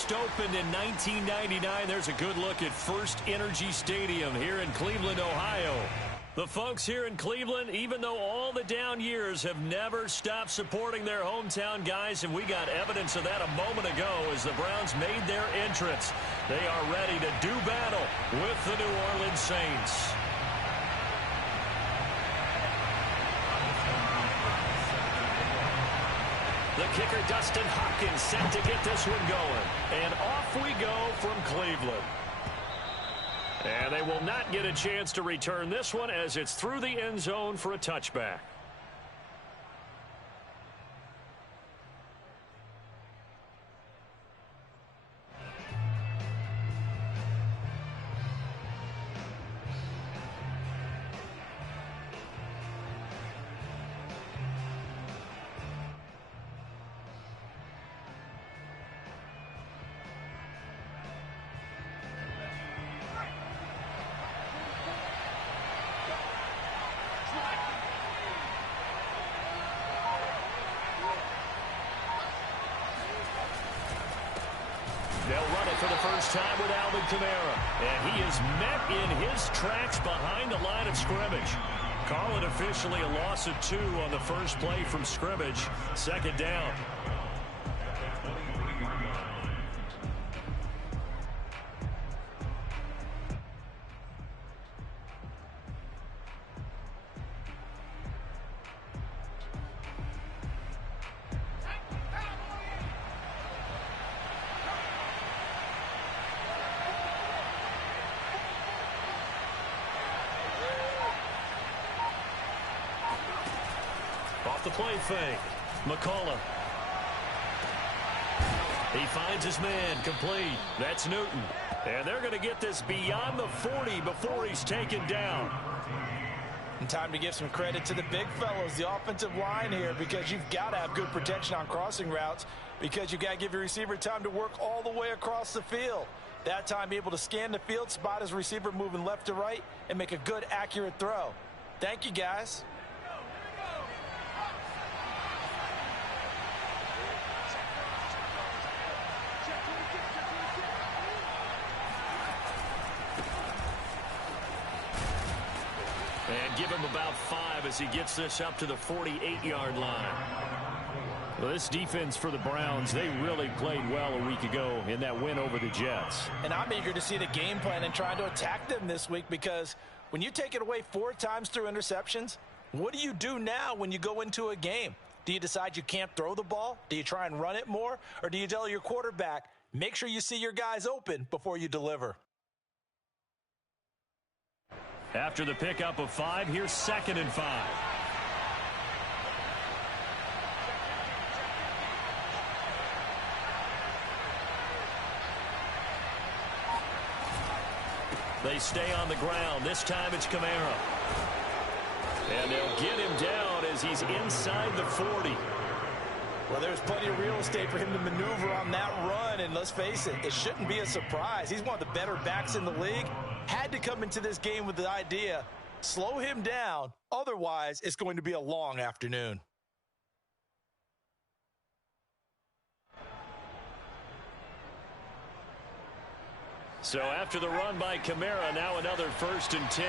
first opened in 1999. There's a good look at First Energy Stadium here in Cleveland, Ohio. The folks here in Cleveland, even though all the down years, have never stopped supporting their hometown guys, and we got evidence of that a moment ago as the Browns made their entrance. They are ready to do battle with the New Orleans Saints. The kicker, Dustin Hopkins, set to get this one going. And off we go from Cleveland. And they will not get a chance to return this one as it's through the end zone for a touchback. They'll run it for the first time with Alvin Kamara. And he is met in his tracks behind the line of scrimmage. Call it officially a loss of 2 on the first play from scrimmage. Second down. Off the play fake. McCullough. He finds his man complete. That's Newton. And they're going to get this beyond the 40 before he's taken down. And time to give some credit to the big fellows, the offensive line here, because you've got to have good protection on crossing routes, because you've got to give your receiver time to work all the way across the field. That time, be able to scan the field, spot his receiver moving left to right, and make a good, accurate throw. Thank you, guys. And give him about 5 as he gets this up to the 48-yard line. Well, this defense for the Browns, they really played well a week ago in that win over the Jets. And I'm eager to see the game plan and trying to attack them this week, because when you take it away 4 times through interceptions, what do you do now when you go into a game? Do you decide you can't throw the ball? Do you try and run it more? Or do you tell your quarterback, make sure you see your guys open before you deliver? After the pickup of 5, here's 2nd and 5. They stay on the ground. This time it's Kamara. And they'll get him down as he's inside the 40. Well, there's plenty of real estate for him to maneuver on that run, and let's face it, it shouldn't be a surprise. He's one of the better backs in the league. Had to come into this game with the idea, slow him down, otherwise it's going to be a long afternoon. So after the run by Kamara, now another 1st and 10.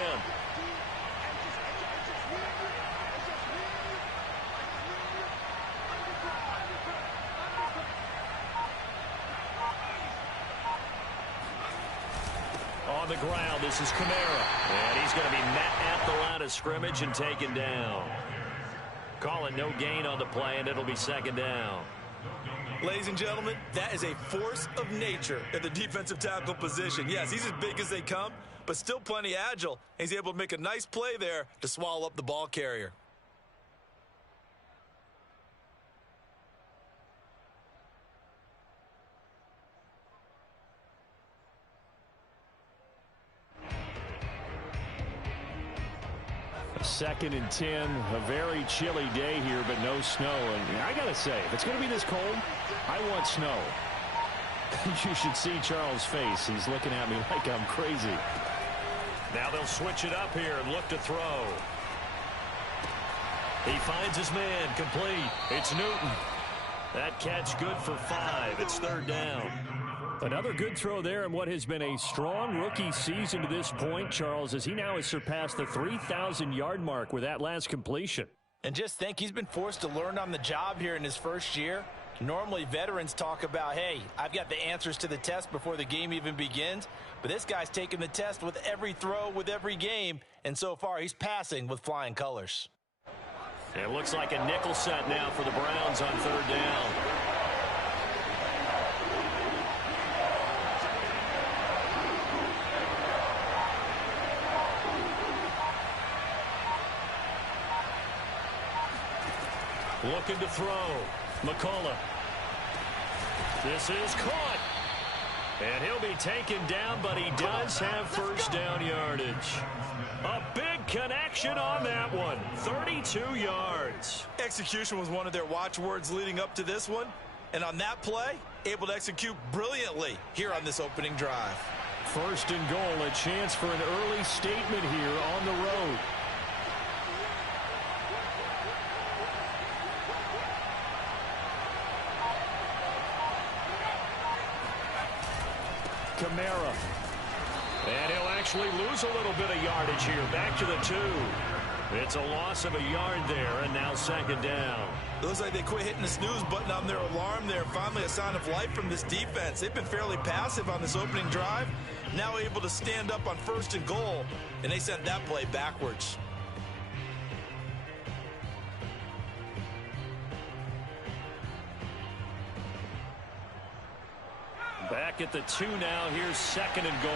On the ground, this is Kamara. And he's going to be met at the line of scrimmage and taken down. Calling no gain on the play, and it'll be 2nd down. Ladies and gentlemen, that is a force of nature at the defensive tackle position. Yes, he's as big as they come, but still plenty agile. He's able to make a nice play there to swallow up the ball carrier. Second and 10, a very chilly day here, but no snow. And I got to say, if it's going to be this cold, I want snow. You should see Charles' face. He's looking at me like I'm crazy. Now they'll switch it up here and look to throw. He finds his man complete. It's Newton. That catch good for 5. It's 3rd down. Another good throw there in what has been a strong rookie season to this point, Charles, as he now has surpassed the 3,000-yard mark with that last completion. And just think, he's been forced to learn on the job here in his first year. Normally, veterans talk about, hey, I've got the answers to the test before the game even begins. But this guy's taking the test with every throw, with every game. And so far, he's passing with flying colors. It looks like a nickel set now for the Browns on third down. Looking to throw. McCullough. This is caught. And he'll be taken down, but he does have first down yardage. A big connection on that one. 32 yards. Execution was one of their watchwords leading up to this one. And on that play, able to execute brilliantly here on this opening drive. First and goal, a chance for an early statement here on the road. Kamara. And he'll actually lose a little bit of yardage here. Back to the 2. It's a loss of a yard there, and now second down. Looks like they quit hitting the snooze button on their alarm there. Finally a sign of life from this defense. They've been fairly passive on this opening drive. Now able to stand up on first and goal, and they sent that play backwards. Back at the 2 now. Here's second and goal.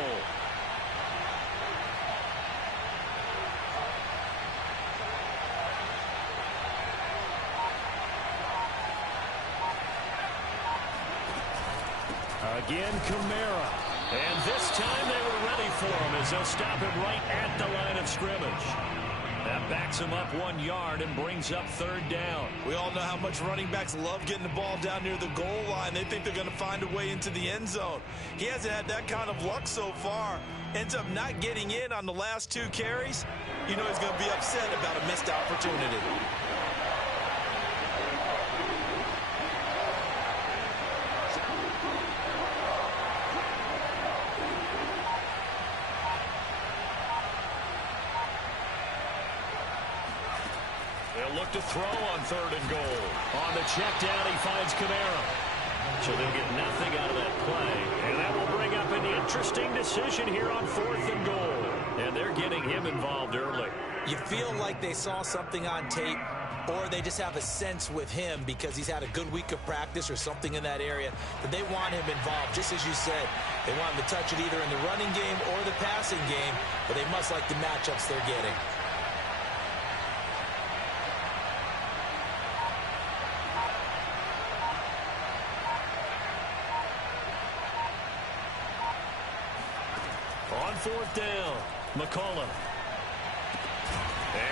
Again, Kamara. And this time they were ready for him as they'll stop him right at the line of scrimmage. That backs him up 1 yard and brings up third down. We all know how much running backs love getting the ball down near the goal line. They think they're going to find a way into the end zone. He hasn't had that kind of luck so far. Ends up not getting in on the last 2 carries. You know he's going to be upset about a missed opportunity. Look to throw on third and goal. On the check down, he finds Kamara. So they'll get nothing out of that play. And that will bring up an interesting decision here on fourth and goal. And they're getting him involved early. You feel like they saw something on tape, or they just have a sense with him because he's had a good week of practice or something in that area that they want him involved. Just as you said, they want him to touch it either in the running game or the passing game, but they must like the matchups they're getting. On fourth down, McCullough.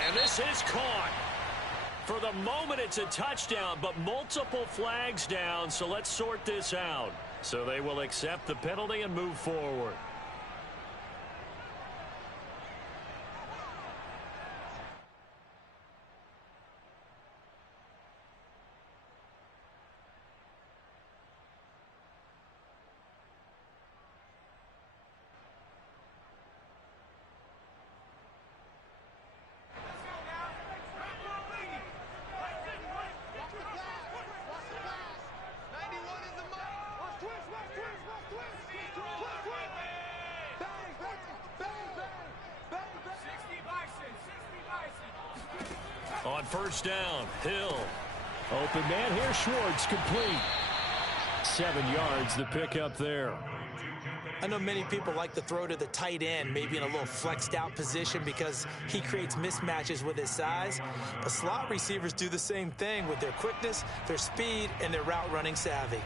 And this is caught. For the moment, it's a touchdown, but multiple flags down, so let's sort this out. So they will accept the penalty and move forward. On first down, Hill. Open man here, Schwartz, complete. 7 yards, the pickup there. I know many people like to throw to the tight end, maybe in a little flexed out position because he creates mismatches with his size. But slot receivers do the same thing with their quickness, their speed, and their route running savvy.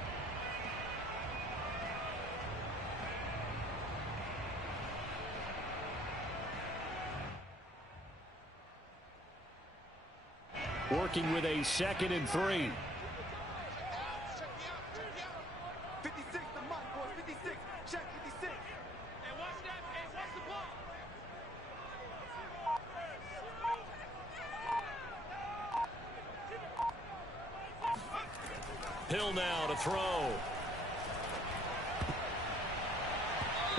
Working with a 2nd and 3. 56, the mark, boys. 56. Check 56. Hey, watch that. Hey, watch the ball. Hill now to throw.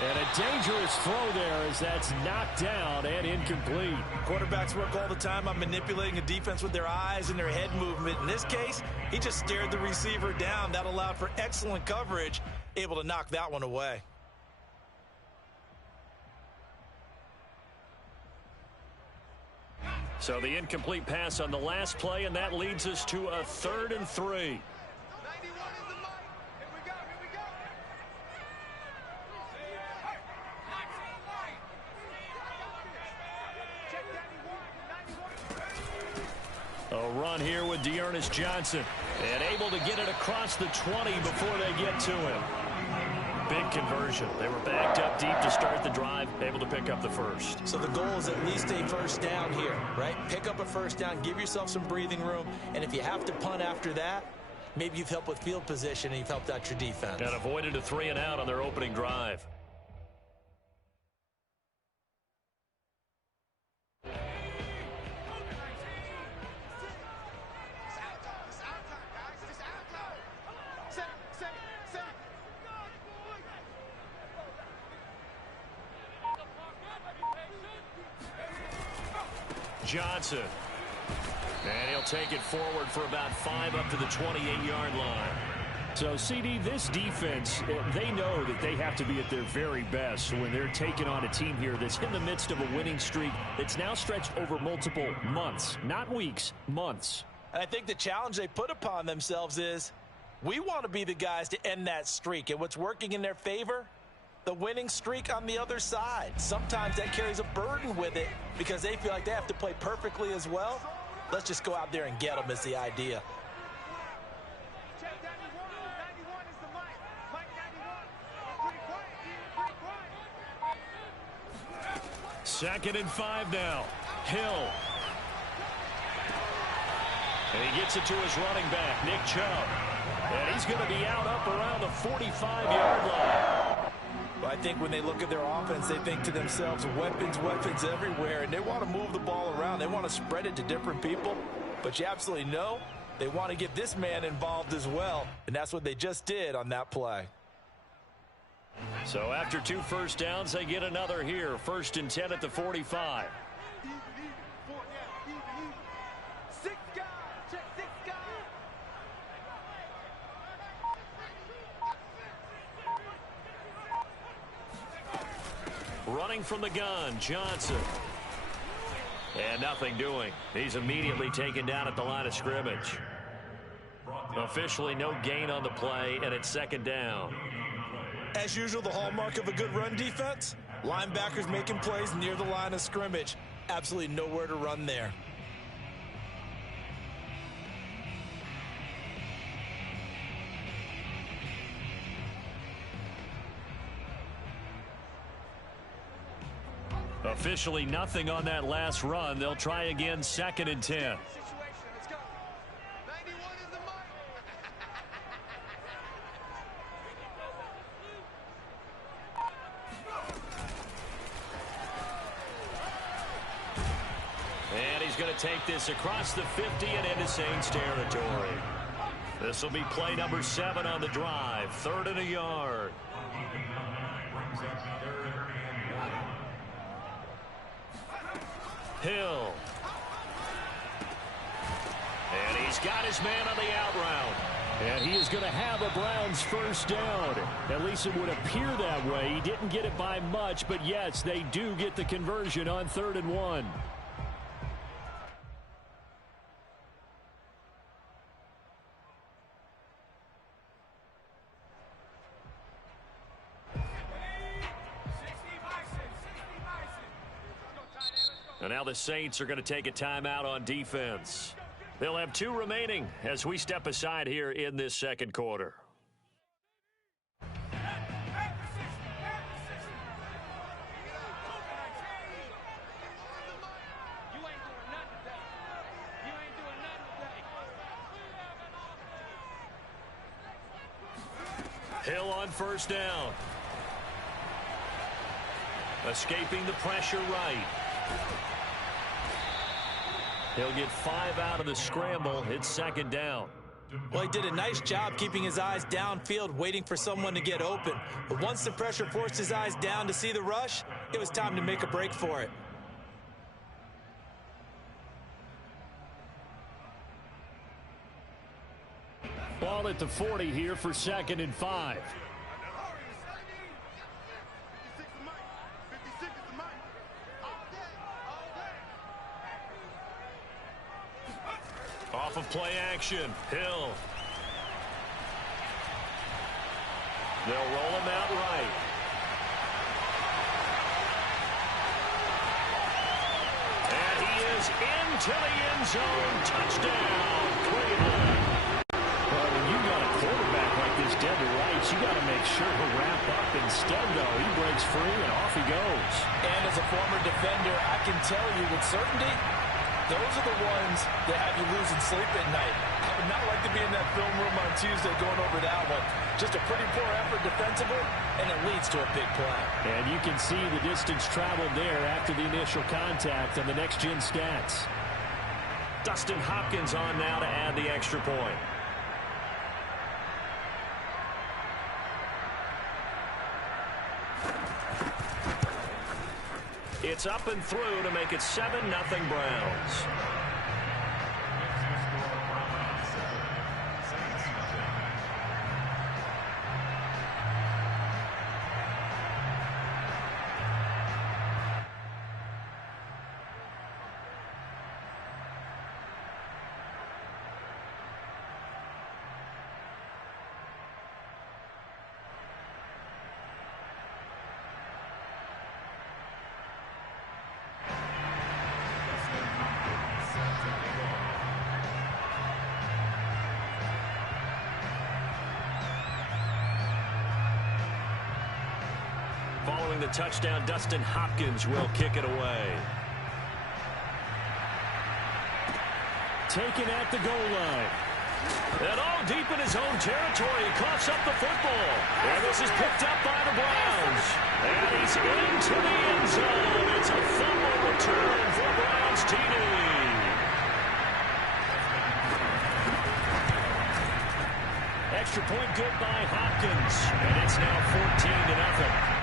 And a dangerous throw there as that's knocked down and incomplete. Quarterbacks work all the time on manipulating a defense with their eyes and their head movement. In this case, he just stared the receiver down. That allowed for excellent coverage, able to knock that one away. So the incomplete pass on the last play, and that leads us to a 3rd and 3. A run here with Dearness Johnson. And able to get it across the 20 before they get to him. Big conversion. They were backed up deep to start the drive, able to pick up the first. So the goal is at least a first down here, right? Pick up a first down, give yourself some breathing room, and if you have to punt after that, maybe you've helped with field position and you've helped out your defense. And avoided a 3 and out on their opening drive. Johnson. And he'll take it forward for about 5 up to the 28-yard line. So, CD, this defense, they know that they have to be at their very best when they're taking on a team here that's in the midst of a winning streak that's now stretched over multiple months, not weeks, months. And I think the challenge they put upon themselves is we want to be the guys to end that streak. And what's working in their favor? The winning streak on the other side. Sometimes that carries a burden with it because they feel like they have to play perfectly as well. Let's just go out there and get them is the idea. Second and 5 now. Hill. And he gets it to his running back, Nick Chubb. And he's going to be out up around the 45-yard line. I think when they look at their offense, they think to themselves, weapons, weapons everywhere, and they want to move the ball around. They want to spread it to different people, but you absolutely know they want to get this man involved as well, and that's what they just did on that play. So after 2 first downs, they get another here. 1st and 10 at the 45. Running from the gun, Johnson. And nothing doing. He's immediately taken down at the line of scrimmage. Officially no gain on the play, and it's 2nd down. As usual, the hallmark of a good run defense, linebackers making plays near the line of scrimmage. Absolutely nowhere to run there. Officially nothing on that last run. They'll try again, 2nd and 10. And he's going to take this across the 50 and into Saints territory. This will be play number 7 on the drive. 3rd and a yard. Hill. And he's got his man on the out route. And he is going to have a Browns first down. At least it would appear that way. He didn't get it by much, but yes, they do get the conversion on 3rd and 1. And now the Saints are going to take a timeout on defense. They'll have 2 remaining as we step aside here in this 2nd quarter. Hill on first down. Escaping the pressure right. He'll get 5 out of the scramble. It's 2nd down. Well, he did a nice job keeping his eyes downfield, waiting for someone to get open. But once the pressure forced his eyes down to see the rush, it was time to make a break for it. Ball at the 40 here for 2nd and 5. Off of play action, Hill. They'll roll him out right. And he is into the end zone. Touchdown, Cleveland. Well, when you got a quarterback like this dead to rights, you got to make sure he'll wrap up. Instead, though, he breaks free and off he goes. And as a former defender, I can tell you with certainty, those are the ones that have you losing sleep at night. I would not like to be in that film room on Tuesday going over that one. Just a pretty poor effort defensively, and it leads to a big play. And you can see the distance traveled there after the initial contact on the next-gen stats. Dustin Hopkins on now to add the extra point. It's up and through to make it 7-0 Browns. Following the touchdown, Dustin Hopkins will kick it away. Taken at the goal line. And all deep in his own territory, he coughs up the football. And this is picked up by the Browns. And he's into the end zone. It's a fumble return for Browns TD. Extra point good by Hopkins. And it's now 14-0.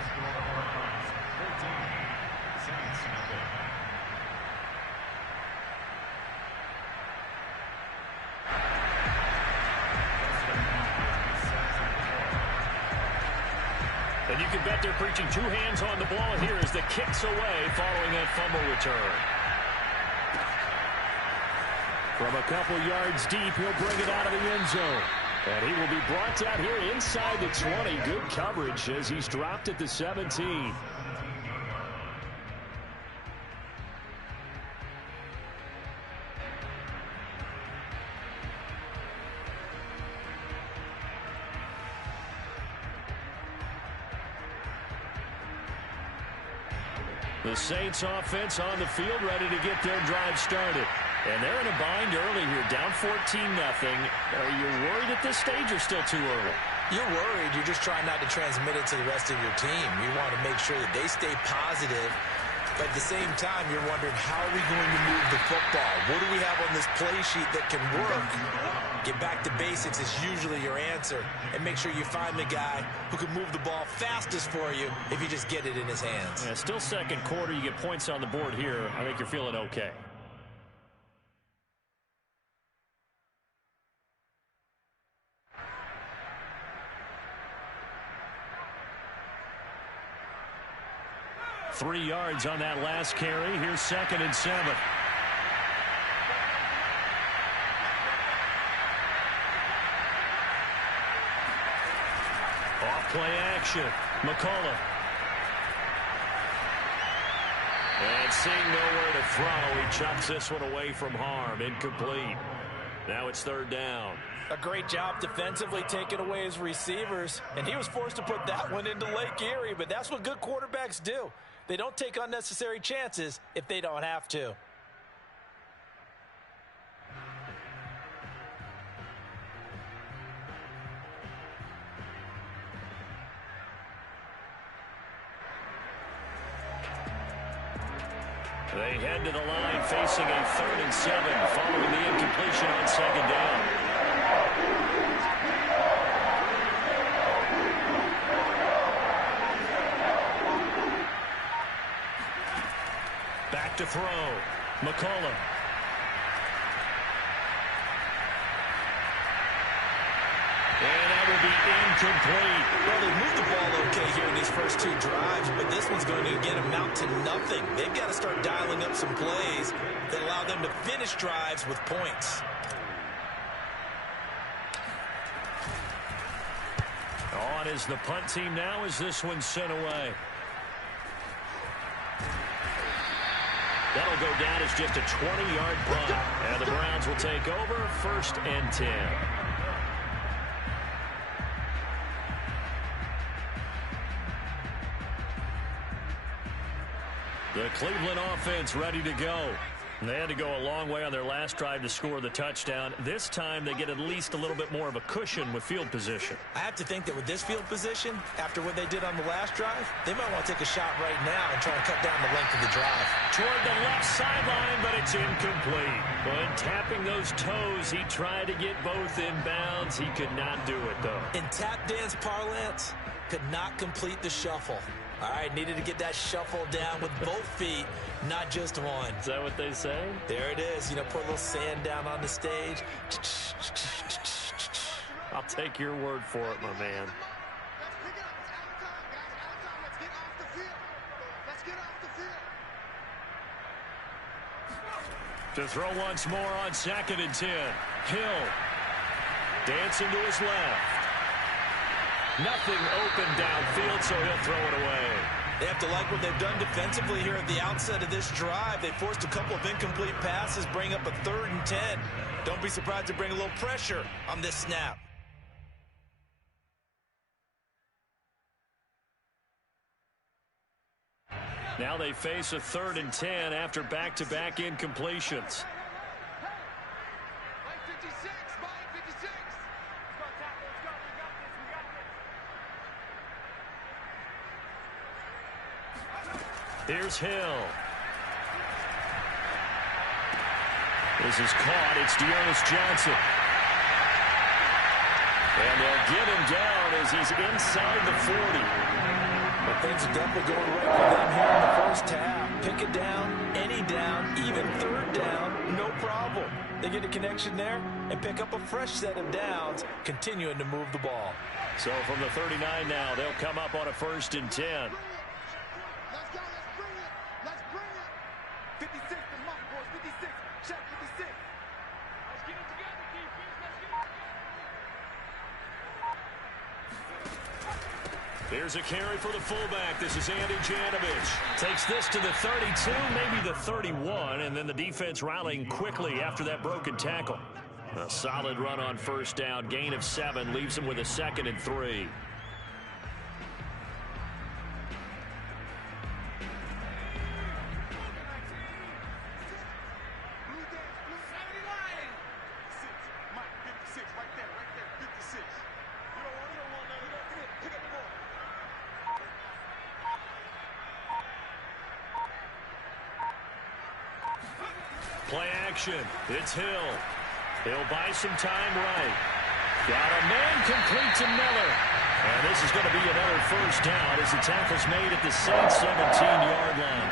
And you can bet they're preaching two hands on the ball here as the kick's away following that fumble return. From a couple yards deep, he'll bring it out of the end zone. And he will be brought down here inside the 20. Good coverage as he's dropped at the 17. The Saints offense on the field ready to get their drive started. And they're in a bind early here, down 14-0. Are you worried at this stage or still too early? You're worried. You're just trying not to transmit it to the rest of your team. You want to make sure that they stay positive. But at the same time, you're wondering, how are we going to move the football? What do we have on this play sheet that can work? Get back to basics is usually your answer. And make sure you find the guy who can move the ball fastest for you if you just get it in his hands. Yeah, still second quarter. You get points on the board here. I think you're feeling okay. Three yards on that last carry. Here's 2nd and 7. Off play action. McCullough. And seeing nowhere to throw, he chucks this one away from harm. Incomplete. Now it's 3rd down. A great job defensively taking away his receivers, and he was forced to put that one into Lake Erie, but that's what good quarterbacks do. They don't take unnecessary chances if they don't have to. They head to the line facing a 3rd and 7 following the incompletion on 2nd down. back to throw. McCollum. And that will be incomplete. Well, they moved the ball okay here in these first two drives, but this one's going to again amount to nothing. They've got to start dialing up some plays that allow them to finish drives with points. On is the punt team now as this one's sent away. That'll go down as just a 20-yard punt. And the Browns will take over 1st and 10. The Cleveland offense ready to go. They had to go a long way on their last drive to score the touchdown. This time they get at least a little bit more of a cushion with field position. I have to think that with this field position, after what they did on the last drive, they might want to take a shot right now and try to cut down the length of the drive. Toward the left sideline, but it's incomplete. But tapping those toes, he tried to get both in bounds. He could not do it, though. In tap dance parlance, could not complete the shuffle. All right, needed to get that shuffle down with both feet, not just one. Is that what they say? There it is. You know, put a little sand down on the stage. I'll take your word for it, my man. To throw once more on 2nd and 10. Hill dancing to his left. Nothing open downfield, so he'll throw it away. They have to like what they've done defensively here at the outset of this drive. They forced a couple of incomplete passes, bring up a 3rd and 10. Don't be surprised to bring a little pressure on this snap. Now they face a 3rd and 10 after back-to-back incompletions. Here's Hill. This is caught. It's Dearness Johnson. And they'll get him down as he's inside the 40. But things are definitely going right for them here in the first half. Pick it down, any down, even 3rd down, no problem. They get a connection there and pick up a fresh set of downs, continuing to move the ball. So from the 39 now, they'll come up on a 1st and 10. 56 the month, boys. 56. Check 56. Let's get it together, defense. Let's get it together. Here's a carry for the fullback. This is Andy Janovich. Takes this to the 32, maybe the 31, and then the defense rallying quickly after that broken tackle. A solid run on 1st down. Gain of 7 leaves him with a 2nd and 3. Play action. It's Hill. He'll buy some time right. Got a man complete to Miller. And this is going to be another 1st down as the tackle's made at the same 17-yard line.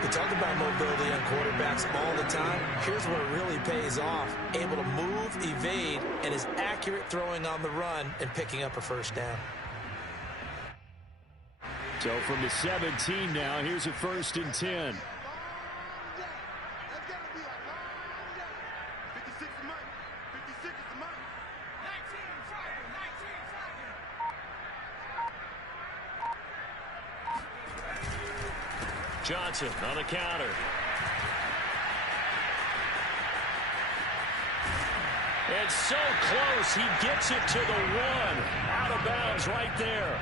We talk about mobility on quarterbacks all the time. Here's where it really pays off. Able to move, evade, and is accurate throwing on the run and picking up a 1st down. So from the 17 now, here's a 1st and 10. Johnson on the counter. It's so close. He gets it to the 1. Out of bounds right there.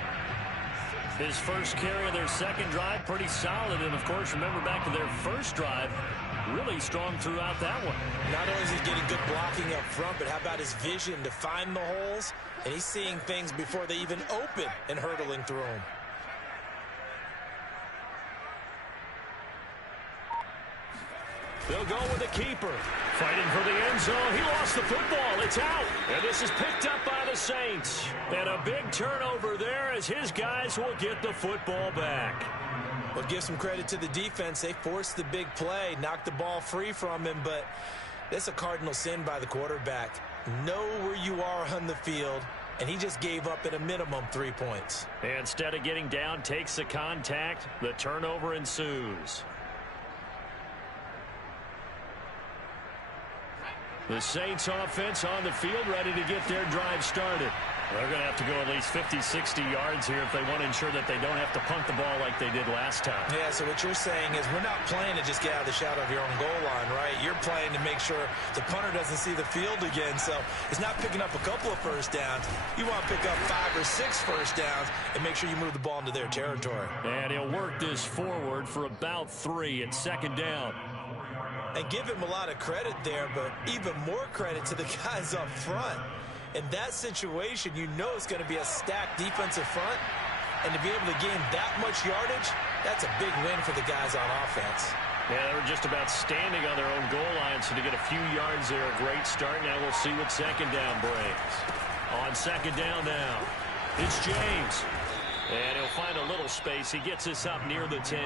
His first carry of their 2nd drive, pretty solid. And, of course, remember back to their 1st drive, really strong throughout that one. Not only is he getting good blocking up front, but how about his vision to find the holes? And he's seeing things before they even open and hurtling through them. They'll go with the keeper. Fighting for the end zone. He lost the football. It's out. And this is picked up by the Saints. And a big turnover there as his guys will get the football back. Well, give some credit to the defense. They forced the big play, knocked the ball free from him, but that's a cardinal sin by the quarterback. Know where you are on the field, and he just gave up at a minimum 3 points. Instead of getting down, takes the contact. The turnover ensues. The Saints offense on the field, ready to get their drive started. They're going to have to go at least 50, 60 yards here if they want to ensure that they don't have to punt the ball like they did last time. Yeah, so what you're saying is we're not playing to just get out of the shadow of your own goal line, right? You're playing to make sure the punter doesn't see the field again. So it's not picking up a couple of first downs. You want to pick up 5 or 6 first downs and make sure you move the ball into their territory. And he'll work this forward for about 3 at second down. And give him a lot of credit there, but even more credit to the guys up front. In that situation, you know it's going to be a stacked defensive front. And to be able to gain that much yardage, that's a big win for the guys on offense. Yeah, they were just about standing on their own goal line, so to get a few yards there, a great start. Now we'll see what second down brings. On second down now, it's James. And he'll find a little space. He gets us up near the 10.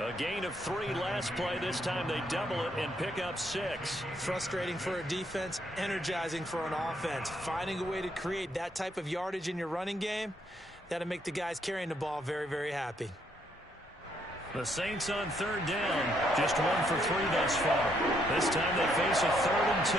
A gain of 3 last play. This time they double it and pick up 6. Frustrating for a defense, energizing for an offense. Finding a way to create that type of yardage in your running game, that'll make the guys carrying the ball very, very happy. The Saints on third down. Just 1 for 3 thus far. This time they face a 3rd and 2.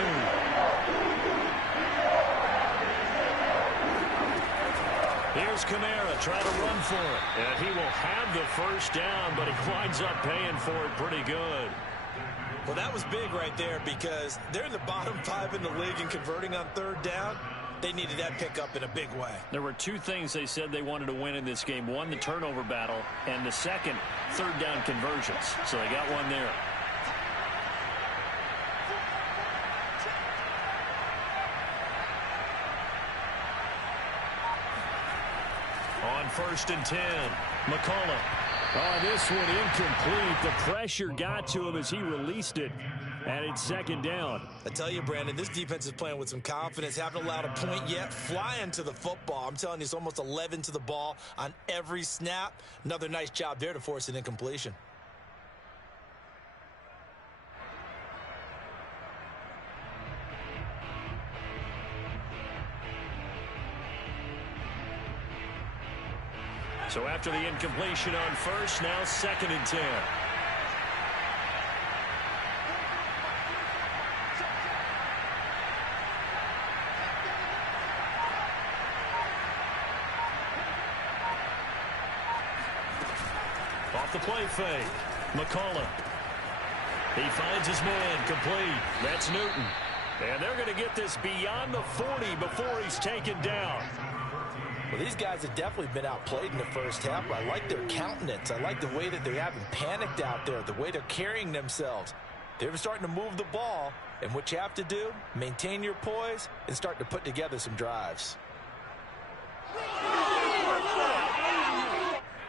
Here's Kamara trying to run for it. And he will have the first down, but he winds up paying for it pretty good. Well, that was big right there because they're in the bottom 5 in the league in converting on third down. They needed that pickup in a big way. There were 2 things they said they wanted to win in this game. One, the turnover battle, and the second, third down conversions. So they got one there. On 1st and 10, McCullough. Oh, this one incomplete. The pressure got to him as he released it. And it's second down. I tell you, Brandon, this defense is playing with some confidence. Haven't allowed a point yet. Flying to the football. I'm telling you, it's almost 11 to the ball on every snap. Another nice job there to force an incompletion. So after the incompletion on first, now 2nd and 10. Off the play fake. McCullough. He finds his man complete. That's Newton. And they're going to get this beyond the 40 before he's taken down. Well, these guys have definitely been outplayed in the first half. I like their countenance. I like the way that they haven't panicked out there, the way they're carrying themselves. They're starting to move the ball, and what you have to do, maintain your poise and start to put together some drives.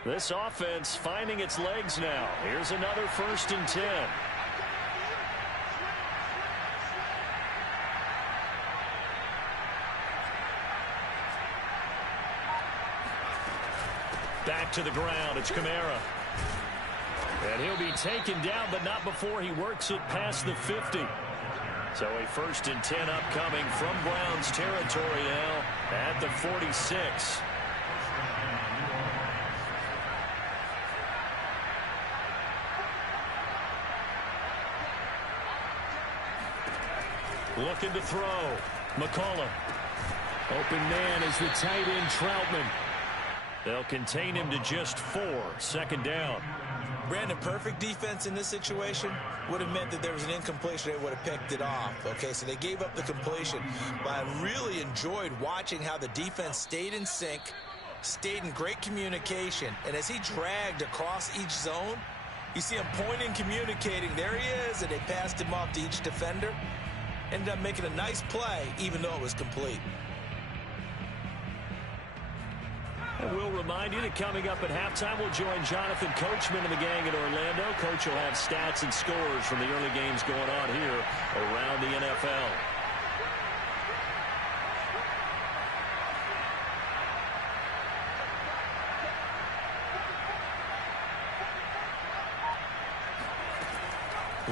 This offense finding its legs now. Here's another 1st and 10. Back to the ground. It's Kamara. And he'll be taken down, but not before he works it past the 50. So a 1st and 10 upcoming from Browns territory now at the 46. Looking to throw. McCullough. Open man is the tight end Troutman. They'll contain him to just 4. 2nd down. Brandon, perfect defense in this situation would have meant that there was an incompletion. They would have picked it off. Okay, so they gave up the completion. But I really enjoyed watching how the defense stayed in sync, stayed in great communication. And as he dragged across each zone, you see him pointing, communicating. There he is, and they passed him off to each defender. Ended up making a nice play, even though it was complete. And we'll remind you that coming up at halftime, we'll join Jonathan Coachman and the gang in Orlando. Coach will have stats and scores from the early games going on here around the NFL.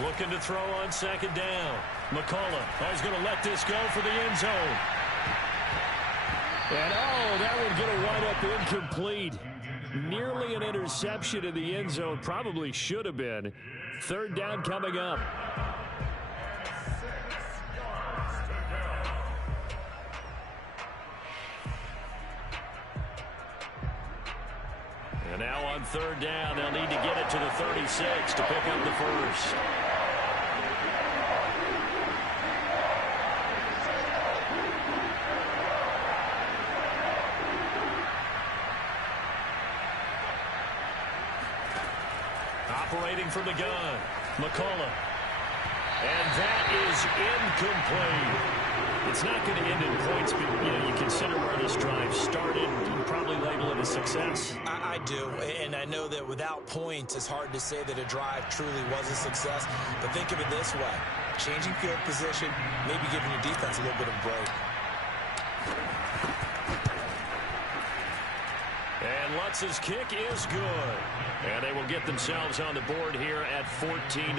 Looking to throw on second down. McCullough is going to let this go for the end zone. And, that one's going to wind up incomplete. Nearly an interception in the end zone. Probably should have been. Third down coming up. And now on third down, they'll need to get it to the 36 to pick up the first. Operating from the gun, McCullough. And that is incomplete. It's not going to end in points, but you consider where this drive started. You probably label it a success. I do, and I know that without points, it's hard to say that a drive truly was a success. But think of it this way. Changing field position, maybe giving your defense a little bit of a break. And Lutz's kick is good. And they will get themselves on the board here at 14-3.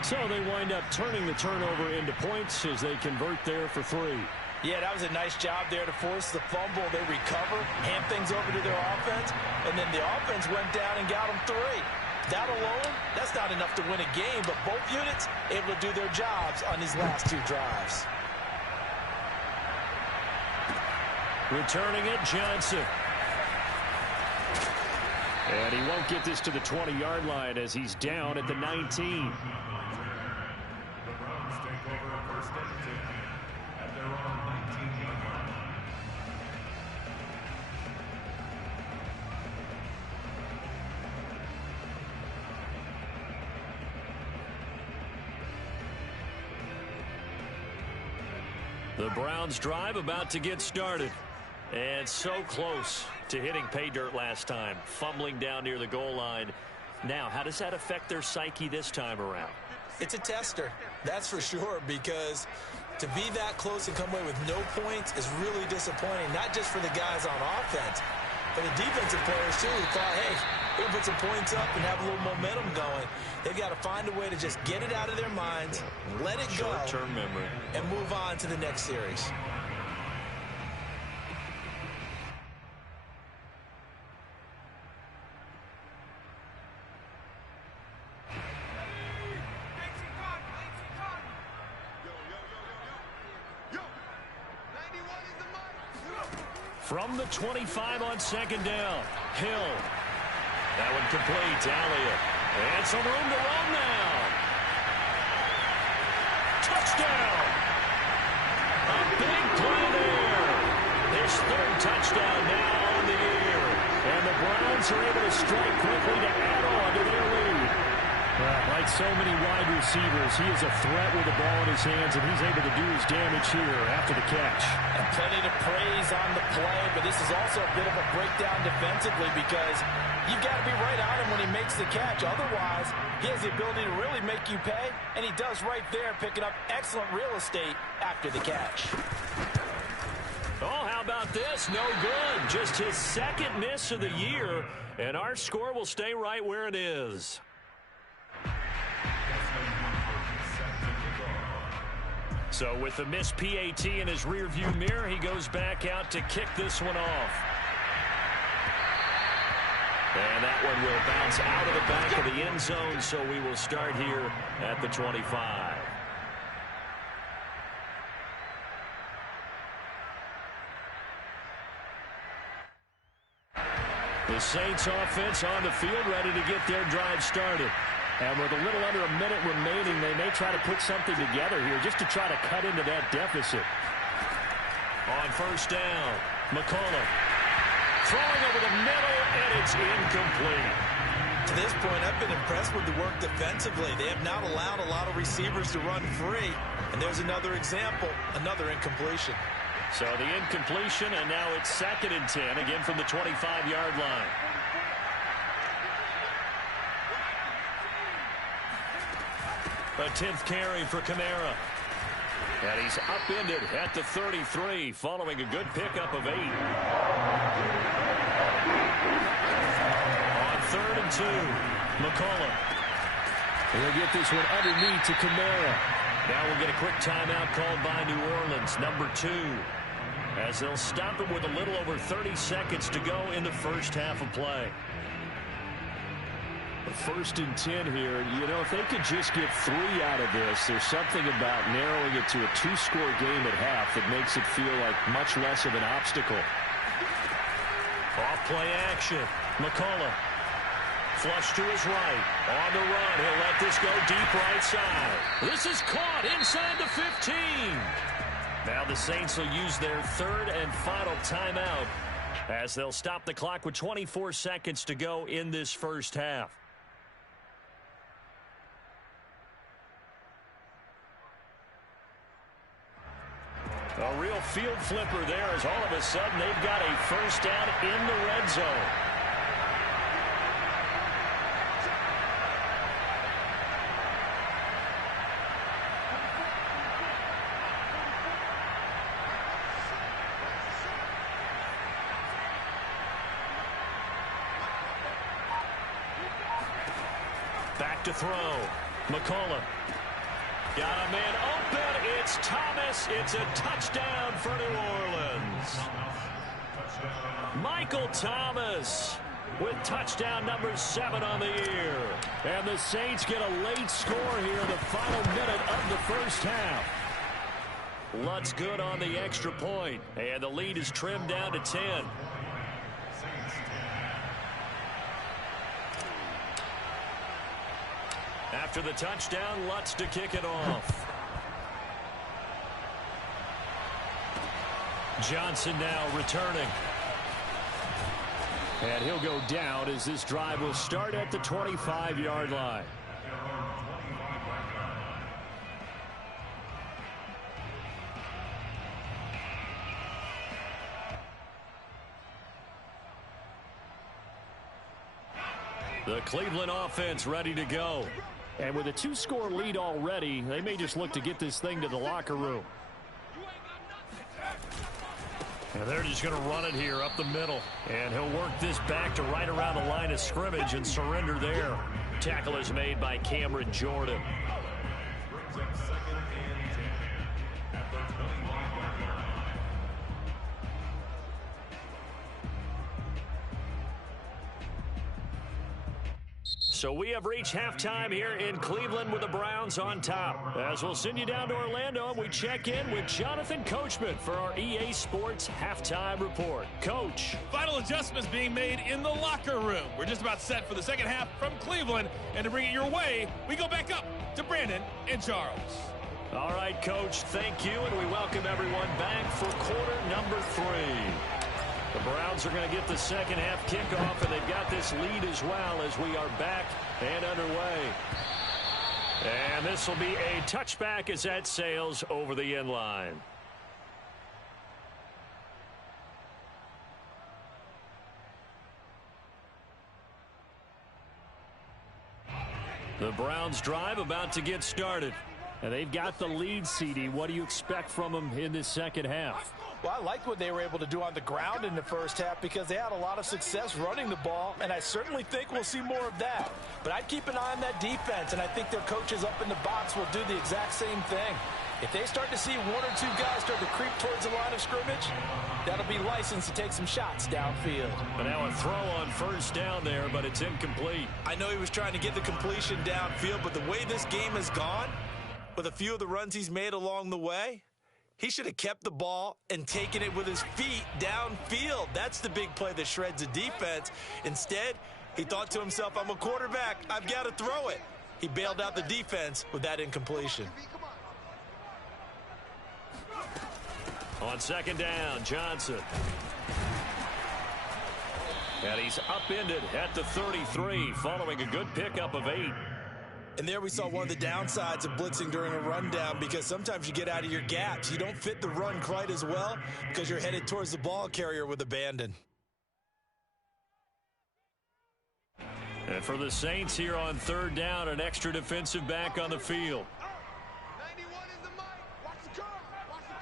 So they wind up turning the turnover into points as they convert there for 3. Yeah, that was a nice job there to force the fumble. They recover, hand things over to their offense, and then the offense went down and got them 3. That alone, that's not enough to win a game, but both units able to do their jobs on these last 2 drives. Returning it, Johnson. And he won't get this to the 20-yard line as he's down at the 19. The Browns drive about to get started. And so close to hitting pay dirt last time, fumbling down near the goal line. Now, how does that affect their psyche this time around? It's a tester, that's for sure, because to be that close and come away with no points is really disappointing, not just for the guys on offense, but the defensive players, too, who thought, hey, we can put some points up and have a little momentum going. They've got to find a way to just get it out of their minds, let it go, short-term memory, and move on to the next series. From the 25 on second down, Hill. That one complete, Elliott. And some room to run now. Touchdown! A big play there. His 3rd touchdown now on the year. And the Browns are able to strike quickly to add on to their lead. Like so many wide receivers, he is a threat with the ball in his hands, and he's able to do his damage here after the catch. And plenty to praise on the play, but this is also a bit of a breakdown defensively because you've got to be right on him when he makes the catch. Otherwise, he has the ability to really make you pay, and he does right there, picking up excellent real estate after the catch. Oh, how about this? No good. Just his 2nd miss of the year, and our score will stay right where it is. So with the missed PAT in his rearview mirror, he goes back out to kick this one off. And that one will bounce out of the back of the end zone, so we will start here at the 25. The Saints offense on the field, ready to get their drive started. And with a little under a minute remaining, they may try to put something together here just to try to cut into that deficit. On first down, McCullough throwing over the middle, and it's incomplete. To this point, I've been impressed with the work defensively. They have not allowed a lot of receivers to run free. And there's another example, another incompletion. So the incompletion, and now it's 2nd and 10, again from the 25-yard line. A 10th carry for Kamara. And he's upended at the 33, following a good pickup of 8. On 3rd and 2, McCullough. He'll get this one underneath to Kamara. Now we'll get a quick timeout called by New Orleans, number 2. As they'll stop it with a little over 30 seconds to go in the first half of play. 1st and 10 here. You know, if they could just get 3 out of this, there's something about narrowing it to a 2-score game at half that makes it feel like much less of an obstacle. Off play action. McCullough. Flush to his right. On the run. He'll let this go deep right side. This is caught inside the 15. Now the Saints will use their 3rd and final timeout as they'll stop the clock with 24 seconds to go in this first half. A real field flipper there as all of a sudden they've got a first down in the red zone. Back to throw. McCullough. Got a man open. It's Thomas. It's a touchdown for New Orleans. Michael Thomas with touchdown number 7 on the year. And the Saints get a late score here in the final minute of the first half. Lutz good on the extra point. And the lead is trimmed down to 10. After the touchdown, Lutz to kick it off. Johnson now returning. And he'll go down as this drive will start at the 25-yard line. The Cleveland offense ready to go. And with a 2-score lead already, they may just look to get this thing to the locker room. And they're just going to run it here up the middle. And he'll work this back to right around the line of scrimmage and surrender there. Tackle is made by Cameron Jordan. So we have reached halftime here in Cleveland with the Browns on top. As we'll send you down to Orlando, and we check in with Jonathan Coachman for our EA Sports Halftime Report. Coach. Final adjustments being made in the locker room. We're just about set for the second half from Cleveland. And to bring it your way, we go back up to Brandon and Charles. All right, Coach, thank you, and we welcome everyone back for quarter number 3. The Browns are going to get the second half kickoff, and they've got this lead as well as we are back and underway. And this will be a touchback as that sails over the end line. The Browns drive about to get started. And they've got the lead, CD. What do you expect from them in this second half? Well, I liked what they were able to do on the ground in the first half because they had a lot of success running the ball, and I certainly think we'll see more of that. But I'd keep an eye on that defense, and I think their coaches up in the box will do the exact same thing. If they start to see 1 or 2 guys start to creep towards the line of scrimmage, that'll be licensed to take some shots downfield. But now a throw on first down there, but it's incomplete. I know he was trying to get the completion downfield, but the way this game has gone, with a few of the runs he's made along the way, he should have kept the ball and taken it with his feet downfield. That's the big play that shreds a defense. Instead, he thought to himself, I'm a quarterback, I've got to throw it. He bailed out the defense with that incompletion. On second down, Johnson. And he's upended at the 33 following a good pickup of 8. And there we saw one of the downsides of blitzing during a rundown, because sometimes you get out of your gaps. You don't fit the run quite as well because you're headed towards the ball carrier with abandon. And for the Saints here on third down, an extra defensive back on the field. 91 is the mic. Watch the curl. Watch the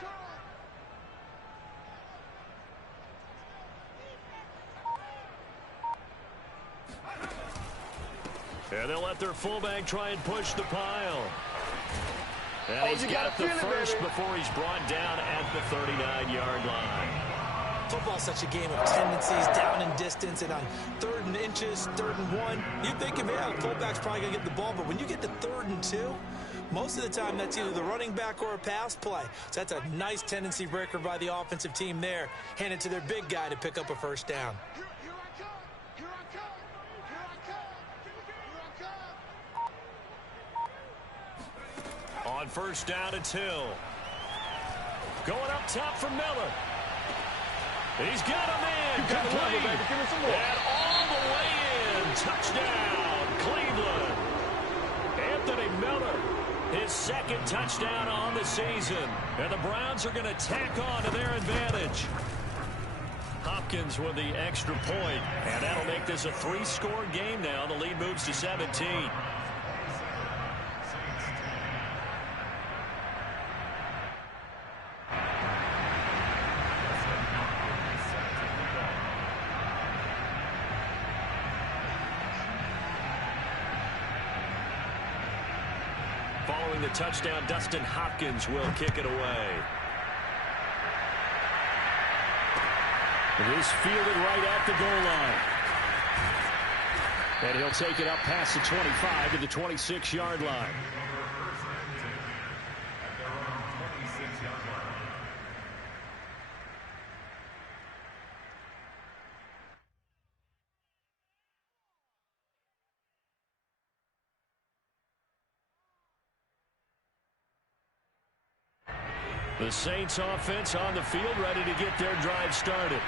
curl. And they'll let their fullback try and push the pile. And he's got it the first before he's brought down at the 39-yard line. Football's such a game of tendencies, down and distance, and on 3rd and inches, 3rd and 1, you think, man, the fullback's probably going to get the ball, but when you get to 3rd and 2, most of the time that's either the running back or a pass play. So that's a nice tendency breaker by the offensive team there. Hand it to their big guy to pick up a first down. Here I come. Here I come. Here I come. Here I come. On first down, it's Hill. Going up top for Miller. He's got a man. Complete. And all the way in. Touchdown, Cleveland. Anthony Miller, his second touchdown on the season. And the Browns are going to tack on to their advantage. Hopkins with the extra point. And that'll make this a 3-score game now. The lead moves to 17. Following the touchdown, Dustin Hopkins will kick it away. It is fielded right at the goal line. And he'll take it up past the 25 to the 26-yard line. The Saints offense on the field, ready to get their drive started.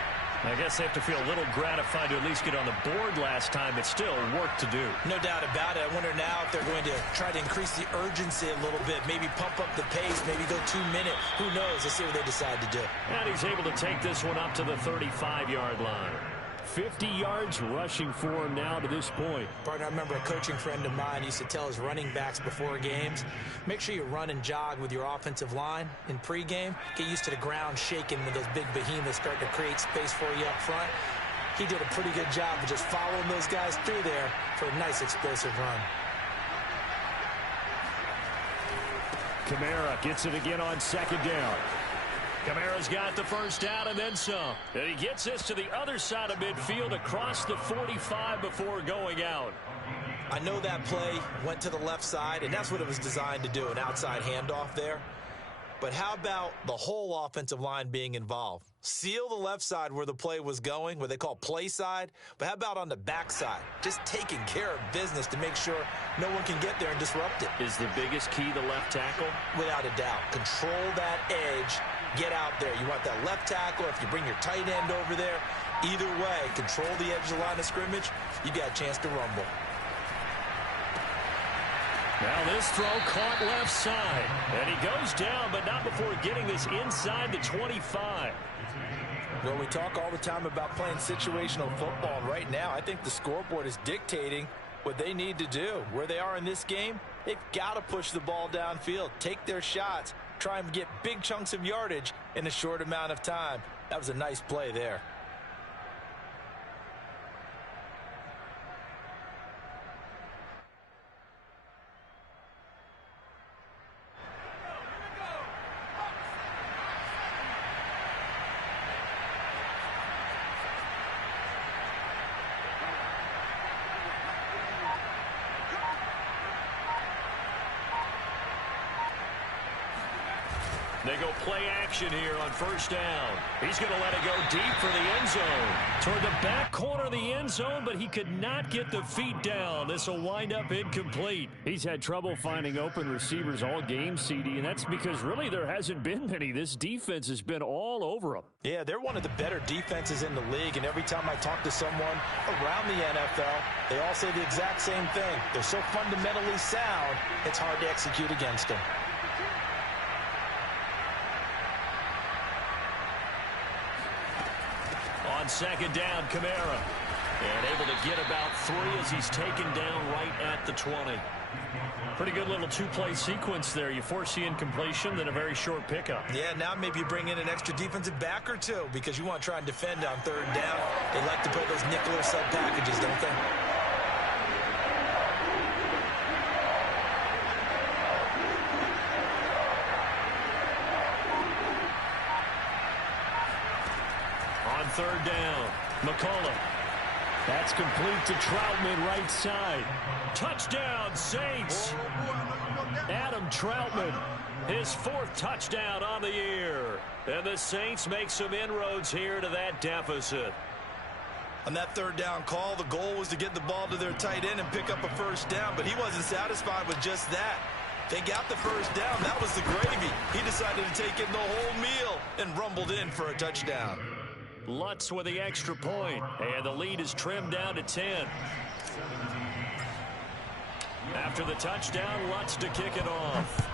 I guess they have to feel a little gratified to at least get on the board last time, but still work to do. No doubt about it. I wonder now if they're going to try to increase the urgency a little bit, maybe pump up the pace, maybe go 2-minute. Who knows? Let's see what they decide to do. And he's able to take this one up to the 35-yard line. 50 yards rushing for him now to this point. Partner, I remember a coaching friend of mine used to tell his running backs before games, make sure you run and jog with your offensive line in pregame. Get used to the ground shaking when those big behemoths start to create space for you up front. He did a pretty good job of just following those guys through there for a nice explosive run. Kamara gets it again on second down. Kamara's got the first down and then some. And he gets this to the other side of midfield across the 45 before going out. I know that play went to the left side, and that's what it was designed to do, an outside handoff there. But how about the whole offensive line being involved? Seal the left side where the play was going, what they call play side. But how about on the back side? Just taking care of business to make sure no one can get there and disrupt it. Is the biggest key the left tackle? Without a doubt. Control that edge. Get out there. You want that left tackle. If you bring your tight end over there, either way, control the edge of the line of scrimmage, you got a chance to rumble. Now this throw caught left side. And he goes down, but not before getting this inside the 25. Well, we talk all the time about playing situational football. And right now, I think the scoreboard is dictating what they need to do. Where they are in this game, they've got to push the ball downfield, take their shots, try and get big chunks of yardage in a short amount of time. That was a nice play there. They go play action here on first down. He's going to let it go deep for the end zone. Toward the back corner of the end zone, but he could not get the feet down. This will wind up incomplete. He's had trouble finding open receivers all game, CD, and that's because really there hasn't been many. This defense has been all over him. Yeah, they're one of the better defenses in the league, and every time I talk to someone around the NFL, they all say the exact same thing. They're so fundamentally sound, it's hard to execute against them. On second down, Kamara. And able to get about 3 as he's taken down right at the 20. Pretty good little two-play sequence there. You force the incompletion, then a very short pickup. Yeah, now maybe you bring in an extra defensive back or two because you want to try and defend on third down. They like to play those nickel or sub packages, don't they? On third down, McCollum. That's complete to Troutman right side. Touchdown, Saints. Adam Troutman, his 4th touchdown on the year. And the Saints make some inroads here to that deficit. On that third down call, the goal was to get the ball to their tight end and pick up a first down, but he wasn't satisfied with just that. They got the first down. That was the gravy. He decided to take in the whole meal and rumbled in for a touchdown. Lutz with the extra point, and the lead is trimmed down to 10. After the touchdown, Lutz to kick it off.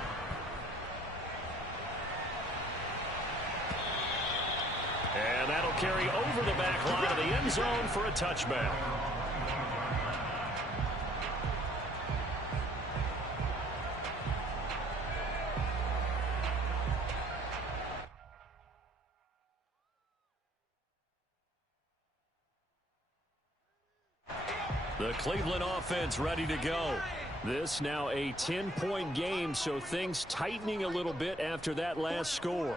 And that'll carry over the back line of the end zone for a touchback. The Cleveland offense ready to go. This now a 10-point game, so things tightening a little bit after that last score.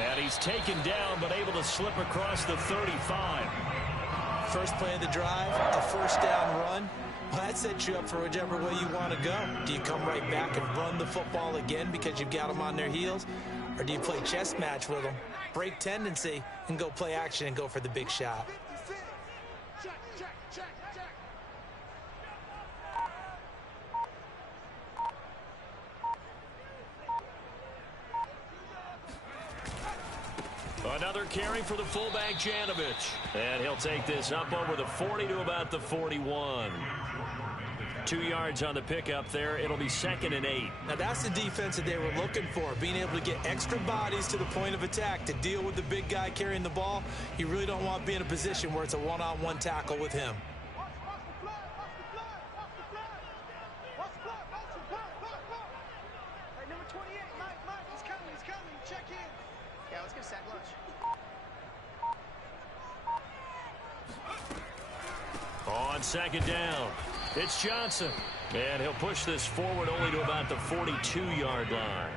And he's taken down, but able to slip across the 35. First play of the drive, a first down run. Well, that sets you up for whichever way you want to go. Do you come right back and run the football again because you've got them on their heels? Or do you play chess match with them, break tendency, and go play action and go for the big shot? Another carry for the fullback, Janovich. And he'll take this up over the 40 to about the 41. 2 yards on the pickup there. It'll be 2nd and 8. Now that's the defense that they were looking for, being able to get extra bodies to the point of attack to deal with the big guy carrying the ball. You really don't want to be in a position where it's a one-on-one tackle with him. Number 28, Mike, he's coming. Check in. Yeah, let's get sack lunch. On second down, it's Johnson. And he'll push this forward only to about the 42-yard line.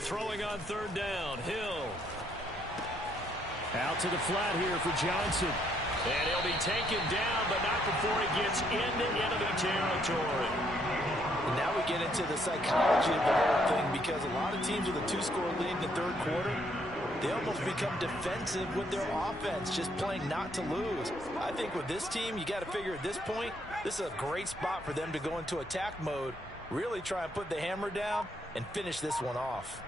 Throwing on third down, Hill. Out to the flat here for Johnson. And he'll be taken down, but not before he gets into enemy territory. And now we get into the psychology of the whole thing, because a lot of teams with a 2-score lead in the third quarter, they almost become defensive with their offense, just playing not to lose. I think with this team, you got to figure at this point, this is a great spot for them to go into attack mode, really try and put the hammer down and finish this one off.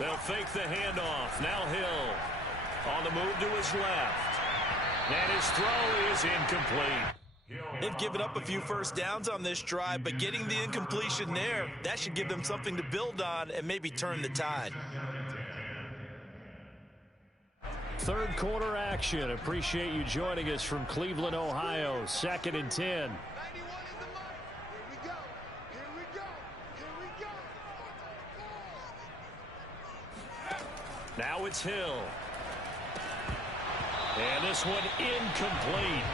They'll fake the handoff. Now Hill on the move to his left. And his throw is incomplete. They've given up a few first downs on this drive, but getting the incompletion there, that should give them something to build on and maybe turn the tide. Third quarter action. Appreciate you joining us from Cleveland, Ohio. 2nd and 10. Now it's Hill. And this one incomplete.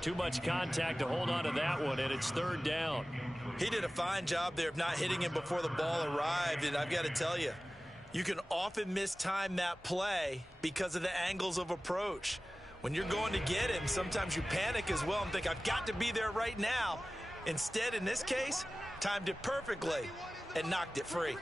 Too much contact to hold on to that one, and it's third down. He did a fine job there of not hitting him before the ball arrived, and I've got to tell you, you can often mistime that play because of the angles of approach. When you're going to get him, sometimes you panic as well and think, I've got to be there right now. Instead, in this case, timed it perfectly and knocked it free.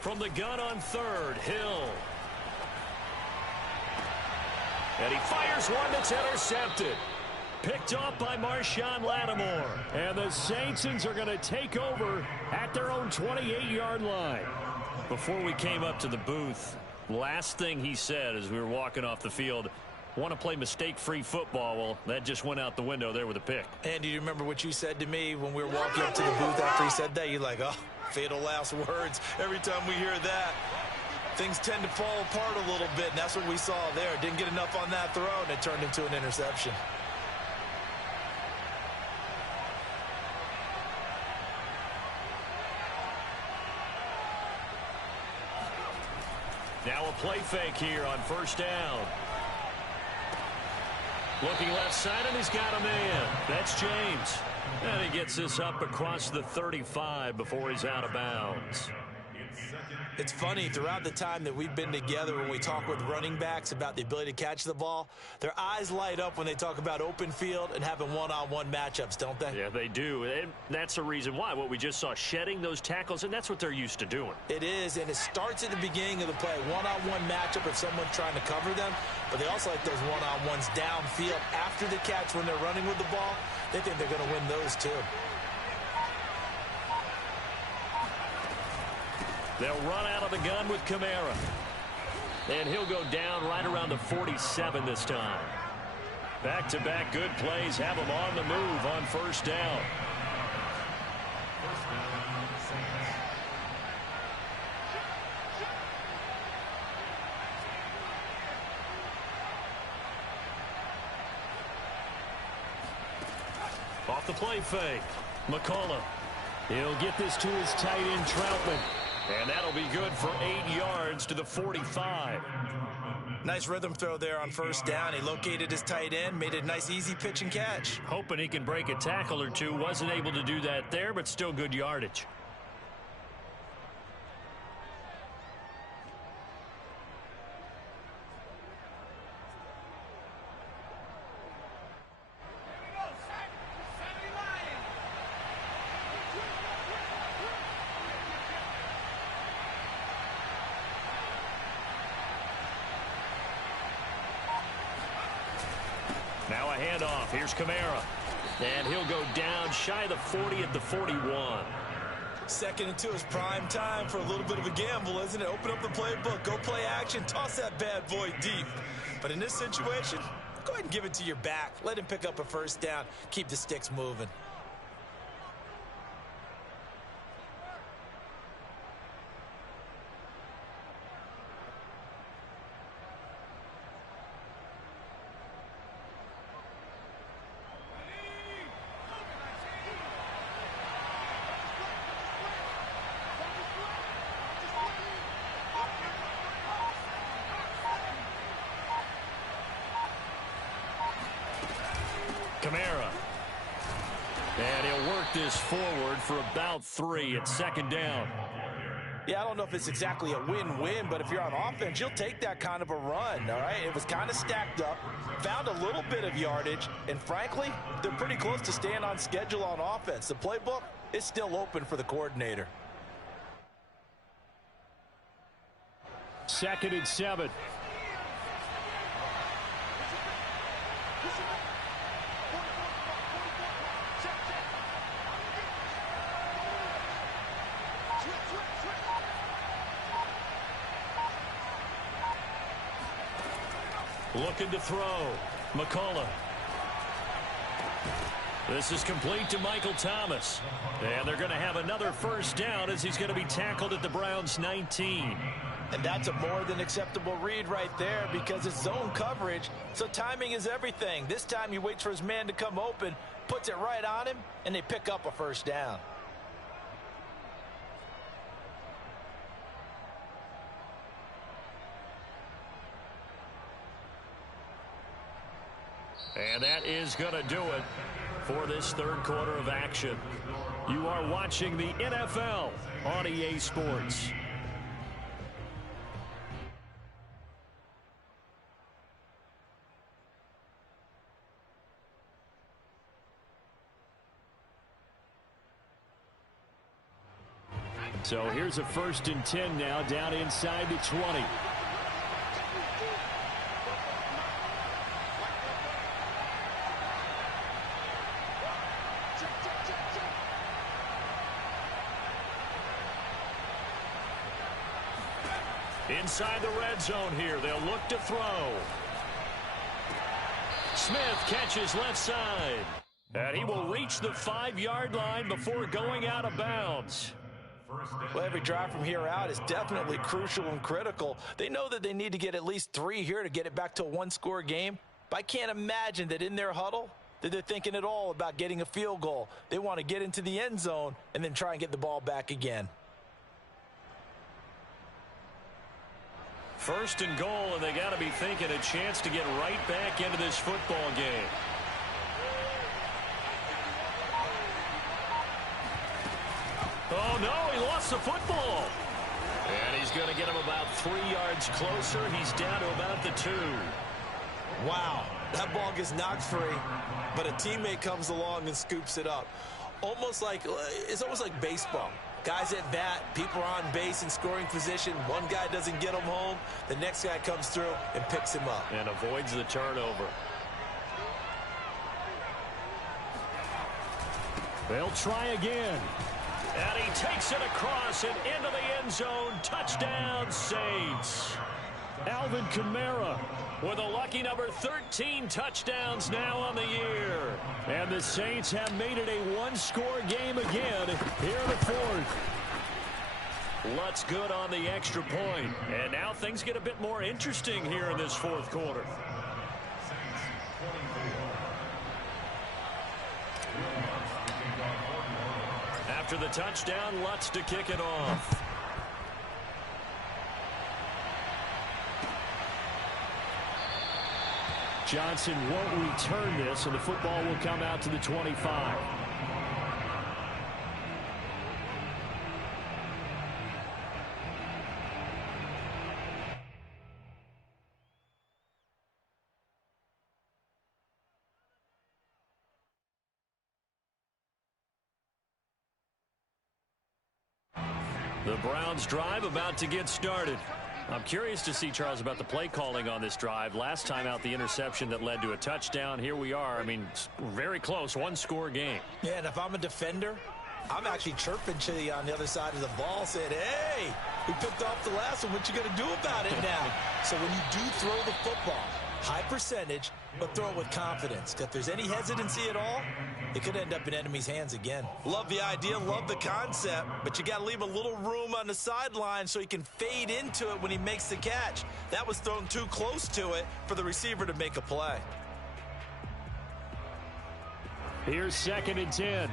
From the gun on third, Hill. And he fires one that's intercepted. Picked off by Marshawn Lattimore. And the Saints are going to take over at their own 28-yard line. Before we came up to the booth, last thing he said as we were walking off the field, want to play mistake-free football. Well, that just went out the window there with a pick. Andy, do you remember what you said to me when we were walking up to the booth after he said that? You're like, oh, fatal last words. Every time we hear that, things tend to fall apart a little bit, and that's what we saw there. Didn't get enough on that throw, and it turned into an interception. Now a play fake here on first down. Looking left side, and he's got a man. That's James. And he gets this up across the 35 before he's out of bounds. It's funny, throughout the time that we've been together, when we talk with running backs about the ability to catch the ball, their eyes light up when they talk about open field and having one-on-one matchups, don't they? Yeah, they do. And that's the reason why. What we just saw, shedding those tackles, and that's what they're used to doing. It is, and it starts at the beginning of the play. One-on-one matchup if someone's trying to cover them, but they also like those one-on-ones downfield after the catch when they're running with the ball. They think they're going to win those too. They'll run out of the gun with Kamara. And he'll go down right around the 47 this time. Back-to-back good plays have him on the move on first down. Off the play fake. McCullough. He'll get this to his tight end, Troutman. And that'll be good for 8 yards to the 45. Nice rhythm throw there on first down. He located his tight end, made a nice easy pitch and catch. Hoping he can break a tackle or two. Wasn't able to do that there, but still good yardage. Now a handoff. Here's Kamara. And he'll go down shy of the 40 at the 41. Second and 2 is prime time for a little bit of a gamble, isn't it? Open up the playbook, go play action, toss that bad boy deep. But in this situation, go ahead and give it to your back. Let him pick up a first down. Keep the sticks moving. Kamara. And he'll work this forward for about 3 at second down. Yeah, I don't know if it's exactly a win-win, but if you're on offense, you'll take that kind of a run, all right? It was kind of stacked up, found a little bit of yardage, and frankly, they're pretty close to staying on schedule on offense. The playbook is still open for the coordinator. 2nd and 7. Looking to throw. McCullough. This is complete to Michael Thomas. And they're going to have another first down as he's going to be tackled at the Browns' 19. And that's a more than acceptable read right there because it's zone coverage, so timing is everything. This time he waits for his man to come open, puts it right on him, and they pick up a first down. And that is going to do it for this third quarter of action. You are watching the NFL on EA Sports. So here's a 1st and 10 now, down inside the 20. Inside the red zone here, they'll look to throw. Smith catches left side. And he will reach the 5-yard line before going out of bounds. Well, every drive from here out is definitely crucial and critical. They know that they need to get at least 3 here to get it back to a 1-score game. But I can't imagine that in their huddle that they're thinking at all about getting a field goal. They want to get into the end zone and then try and get the ball back again. 1st and goal, and they got to be thinking a chance to get right back into this football game. Oh, no, he lost the football. And he's going to get him about 3 yards closer. He's down to about the 2. Wow, that ball gets knocked free, but a teammate comes along and scoops it up. It's almost like baseball. Guys at bat, people are on base in scoring position. One guy doesn't get him home. The next guy comes through and picks him up. And avoids the turnover. They'll try again. And he takes it across and into the end zone. Touchdown, Saints. Alvin Kamara with a lucky number 13 touchdowns now on the year. And the Saints have made it a 1-score game again here in the 4th. Lutz good on the extra point. And now things get a bit more interesting here in this 4th quarter. After the touchdown, Lutz to kick it off. Johnson won't return this, and the football will come out to the 25. The Browns drive about to get started. I'm curious to see, Charles, about the play calling on this drive. Last time out, the interception that led to a touchdown. Here we are. I mean, very close, 1-score game. Yeah, and if I'm a defender, I'm actually chirping to you on the other side of the ball, saying, hey, we picked off the last one. What you going to do about it now? So when you do throw the football, high percentage, but throw it with confidence. If there's any hesitancy at all, it could end up in enemy's hands again. Love the idea, love the concept, but you got to leave a little room on the sideline so he can fade into it when he makes the catch. That was thrown too close to it for the receiver to make a play. Here's 2nd and 10.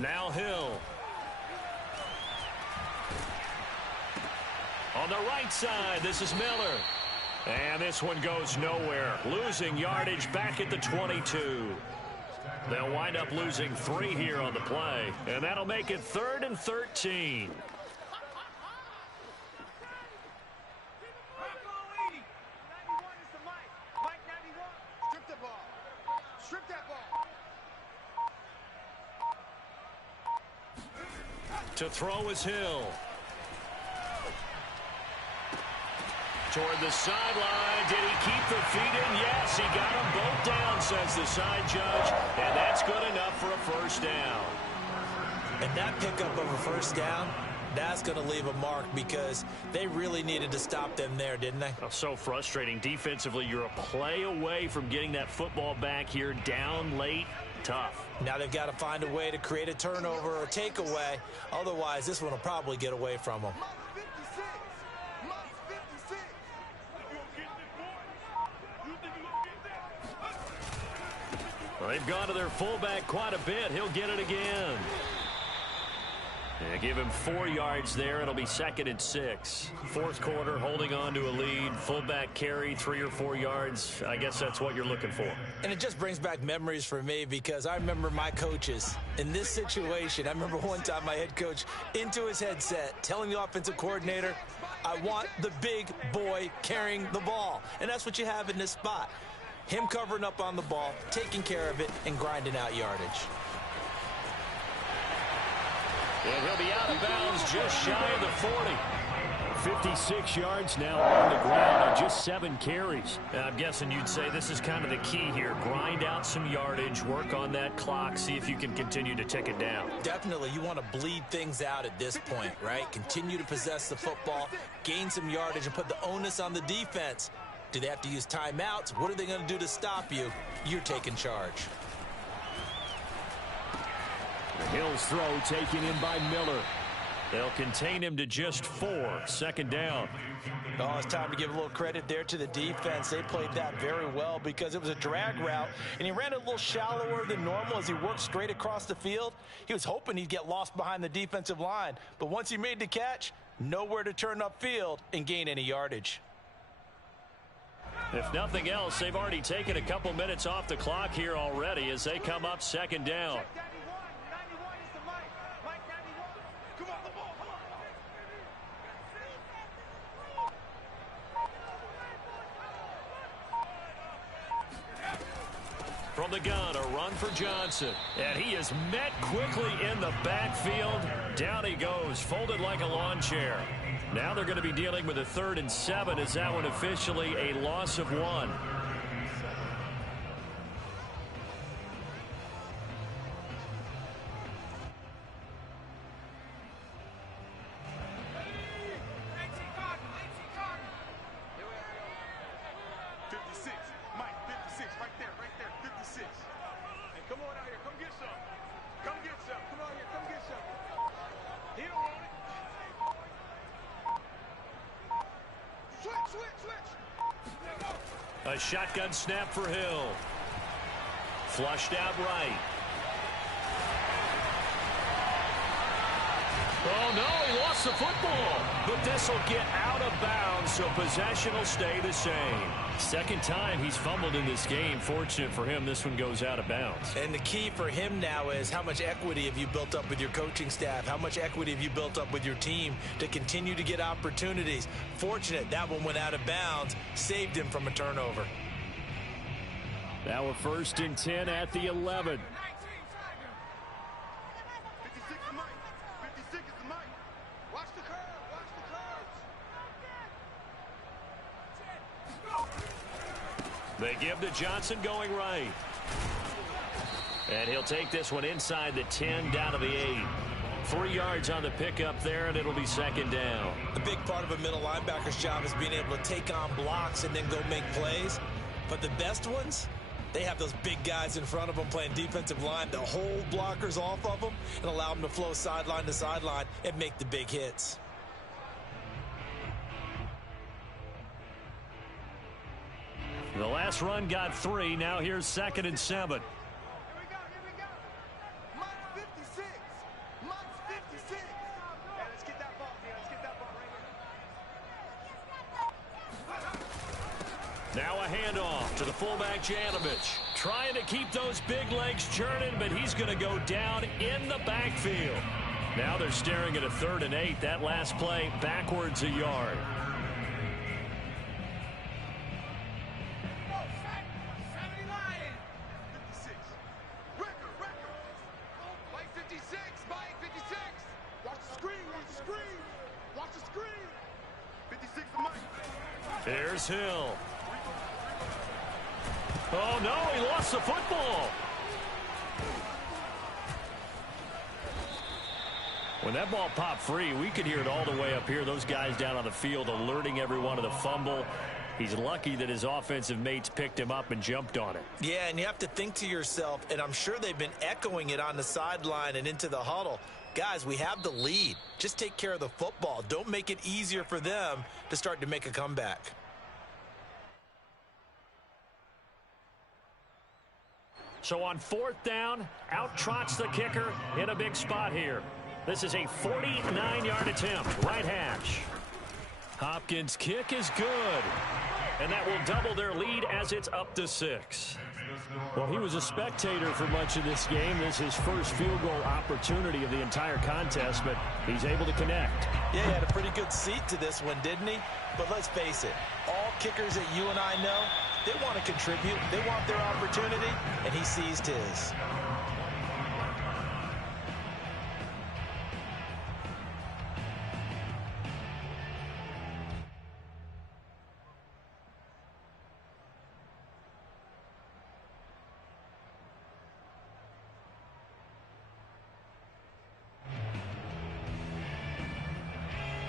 Now Hill. On the right side, this is Miller. And this one goes nowhere. Losing yardage back at the 22. They'll wind up losing 3 here on the play. And that'll make it 3rd and 13. To throw is Hill. Toward the sideline. Did he keep the feet in? Yes, he got them both down, says the side judge. And that's good enough for a 1st down. And that pickup of a 1st down, that's going to leave a mark because they really needed to stop them there, didn't they? Oh, so frustrating. Defensively, you're a play away from getting that football back here down late. Tough. Now they've got to find a way to create a turnover or takeaway. Otherwise, this one will probably get away from them. Well, they've gone to their fullback quite a bit. He'll get it again. And give him 4 yards there. It'll be 2nd and 6. Fourth quarter, holding on to a lead. Fullback carry, 3 or 4 yards. I guess that's what you're looking for. And it just brings back memories for me because I remember my coaches in this situation. I remember one time my head coach into his headset telling the offensive coordinator, I want the big boy carrying the ball. And that's what you have in this spot. Him covering up on the ball, taking care of it, and grinding out yardage. And he'll be out of bounds just shy of the 40. 56 yards now on the ground on just 7 carries. And I'm guessing you'd say this is kind of the key here. Grind out some yardage, work on that clock, see if you can continue to tick it down. Definitely, you want to bleed things out at this point, right? Continue to possess the football, gain some yardage, and put the onus on the defense. Do they have to use timeouts? What are they going to do to stop you? You're taking charge. Hill's throw taken in by Miller. They'll contain him to just 4. 2nd down. Oh, it's time to give a little credit there to the defense. They played that very well because it was a drag route, and he ran a little shallower than normal as he worked straight across the field. He was hoping he'd get lost behind the defensive line, but once he made the catch, nowhere to turn upfield and gain any yardage. If nothing else, they've already taken a couple minutes off the clock here already as they come up 2nd down. From the gun, a run for Johnson. And he is met quickly in the backfield. Down he goes, folded like a lawn chair. Now they're going to be dealing with a 3rd and 7 as that one officially a loss of 1. A shotgun snap for Hill. Flushed out right. Oh, no, he lost the football. But this will get out of bounds, so possession will stay the same. 2nd time he's fumbled in this game. Fortunate for him, this one goes out of bounds. And the key for him now is how much equity have you built up with your coaching staff? How much equity have you built up with your team to continue to get opportunities? Fortunate that one went out of bounds, saved him from a turnover. Now a 1st and 10 at the 11. 56 is Mike. 56 is the Mike. Watch the curve. Watch the curves. They give to Johnson going right. And he'll take this one inside the 10 down to the 8. 3 yards on the pickup there, and it'll be 2nd down. A big part of a middle linebacker's job is being able to take on blocks and then go make plays. But the best ones, they have those big guys in front of them playing defensive line to hold blockers off of them and allow them to flow sideline to sideline and make the big hits. The last run got 3. Now here's 2nd and 7. Here we go. Mike's 56. Mike's 56. Yeah, let's get that ball. Yeah, let's get that ball right here. Now a handoff to the fullback Janovich. Trying to keep those big legs churning, but he's going to go down in the backfield. Now they're staring at a 3rd and 8. That last play backwards a yard. Here's Hill. Oh, no, he lost the football. When that ball popped free, we could hear it all the way up here. Those guys down on the field alerting everyone of the fumble. He's lucky that his offensive mates picked him up and jumped on it. Yeah, and you have to think to yourself, and I'm sure they've been echoing it on the sideline and into the huddle. Guys, we have the lead. Just take care of the football. Don't make it easier for them to start to make a comeback. So on 4th down, out trots the kicker in a big spot here. This is a 49-yard attempt, right hash. Hopkins' kick is good. And that will double their lead as it's up to 6. Well, he was a spectator for much of this game. This is his first field goal opportunity of the entire contest, but he's able to connect. Yeah, he had a pretty good seat to this one, didn't he? But let's face it, all kickers that you and I know, they want to contribute. They want their opportunity, and he seized his.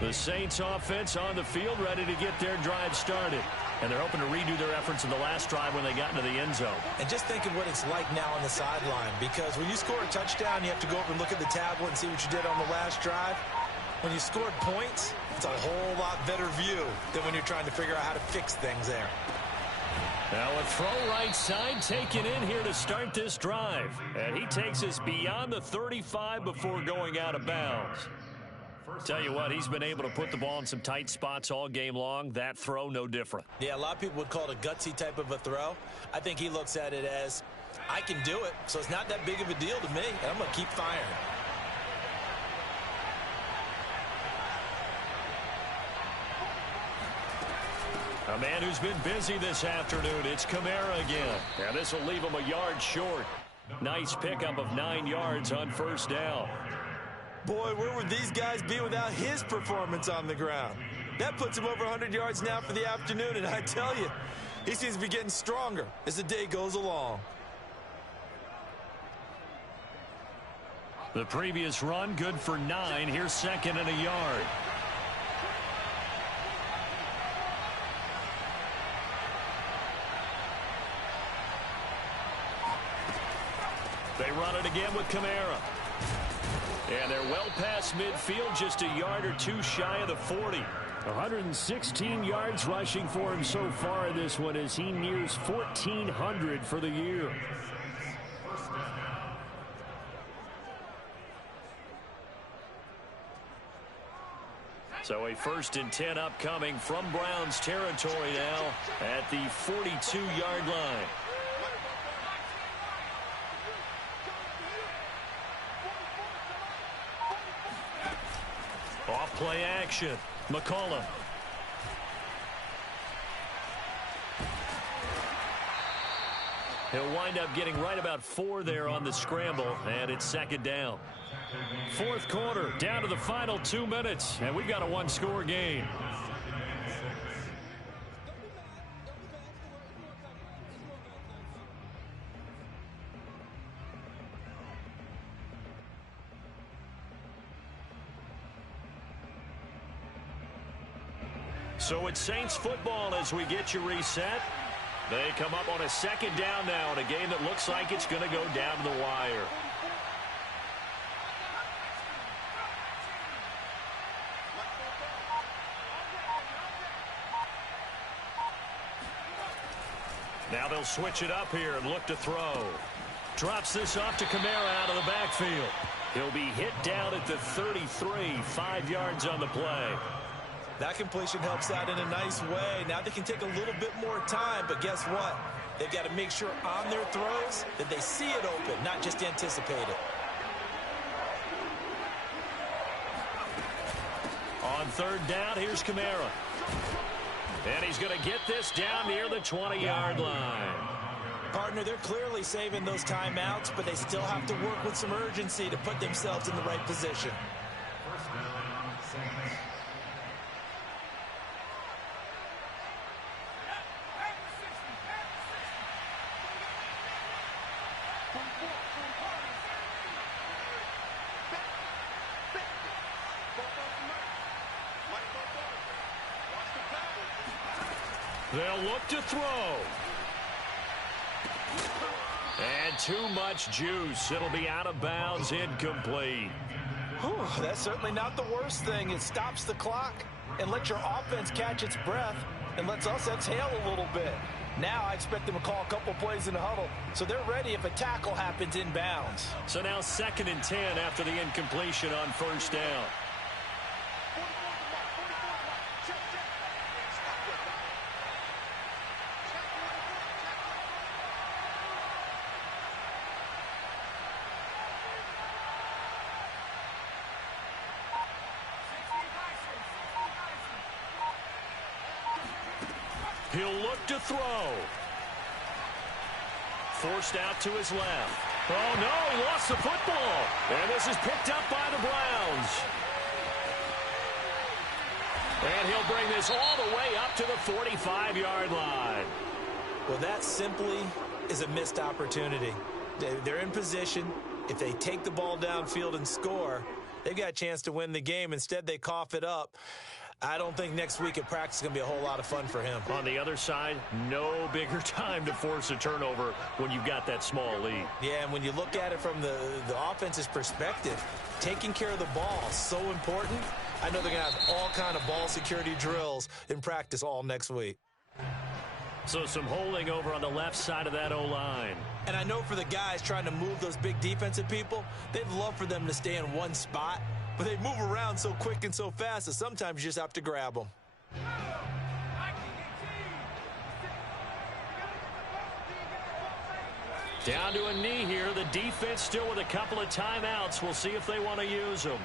The Saints offense on the field, ready to get their drive started. And they're hoping to redo their efforts in the last drive when they got into the end zone. And just think of what it's like now on the sideline, because when you score a touchdown, you have to go over and look at the tablet and see what you did on the last drive. When you scored points, it's a whole lot better view than when you're trying to figure out how to fix things there. Now a throw right side taken in here to start this drive. And he takes us beyond the 35 before going out of bounds. Tell you what, he's been able to put the ball in some tight spots all game long. That throw, no different. Yeah, a lot of people would call it a gutsy type of a throw. I think he looks at it as, I can do it, so it's not that big of a deal to me, and I'm going to keep firing. A man who's been busy this afternoon, it's Kamara again. And this will leave him a yard short. Nice pickup of 9 yards on 1st down. Boy, where would these guys be without his performance on the ground? That puts him over 100 yards now for the afternoon, and I tell you, he seems to be getting stronger as the day goes along. The previous run, good for 9. Here's 2nd and a yard. They run it again with Kamara. And they're well past midfield, just a yard or two shy of the 40. 116 yards rushing for him so far in this one as he nears 1,400 for the year. So a 1st and 10 upcoming from Browns territory now at the 42-yard line. Off play action. McCollum. He'll wind up getting right about 4 there on the scramble, and it's 2nd down. 4th quarter, down to the final 2 minutes, and we've got a 1-score game. So it's Saints football as we get you reset. They come up on a 2nd down now in a game that looks like it's going to go down to the wire. Now they'll switch it up here and look to throw. Drops this off to Kamara out of the backfield. He'll be hit down at the 33, 5 yards on the play. That completion helps out in a nice way. Now they can take a little bit more time, but guess what? They've got to make sure on their throws that they see it open, not just anticipate it. On 3rd down, here's Kamara. And he's going to get this down near the 20-yard line. Partner, they're clearly saving those timeouts, but they still have to work with some urgency to put themselves in the right position. They'll look to throw. And too much juice. It'll be out of bounds, incomplete. Whew, that's certainly not the worst thing. It stops the clock and lets your offense catch its breath. and lets us exhale a little bit. Now I expect them to call a couple plays in the huddle, so they're ready if a tackle happens inbounds. So now 2nd and 10 after the incompletion on 1st down. He'll look to throw. Forced out to his left. Oh, no, he lost the football. And this is picked up by the Browns. And he'll bring this all the way up to the 45-yard line. Well, that simply is a missed opportunity. They're in position. If they take the ball downfield and score, they've got a chance to win the game. Instead, they cough it up. I don't think next week at practice is going to be a whole lot of fun for him. On the other side, no bigger time to force a turnover when you've got that small lead. Yeah, and when you look at it from the offense's perspective, taking care of the ball is so important. I know they're going to have all kind of ball security drills in practice all next week. So some holding over on the left side of that O-line. And I know for the guys trying to move those big defensive people, they'd love for them to stay in one spot. But they move around so quick and so fast that sometimes you just have to grab them. Down to a knee here. The defense still with a couple of timeouts. We'll see if they want to use them.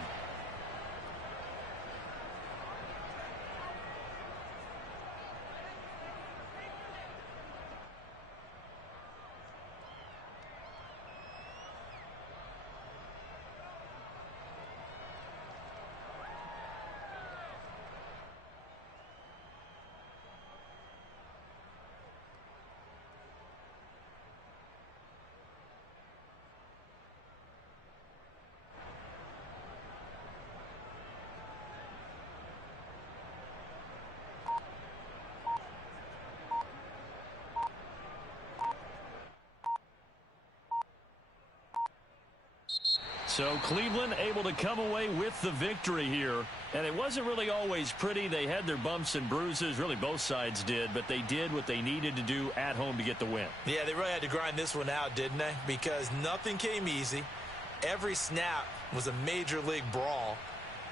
So Cleveland able to come away with the victory here. And it wasn't really always pretty. They had their bumps and bruises. Really, both sides did. But they did what they needed to do at home to get the win. Yeah, they really had to grind this one out, didn't they? Because nothing came easy. Every snap was a major league brawl.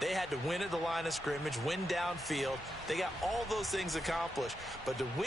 They had to win at the line of scrimmage, win downfield. They got all those things accomplished. But to win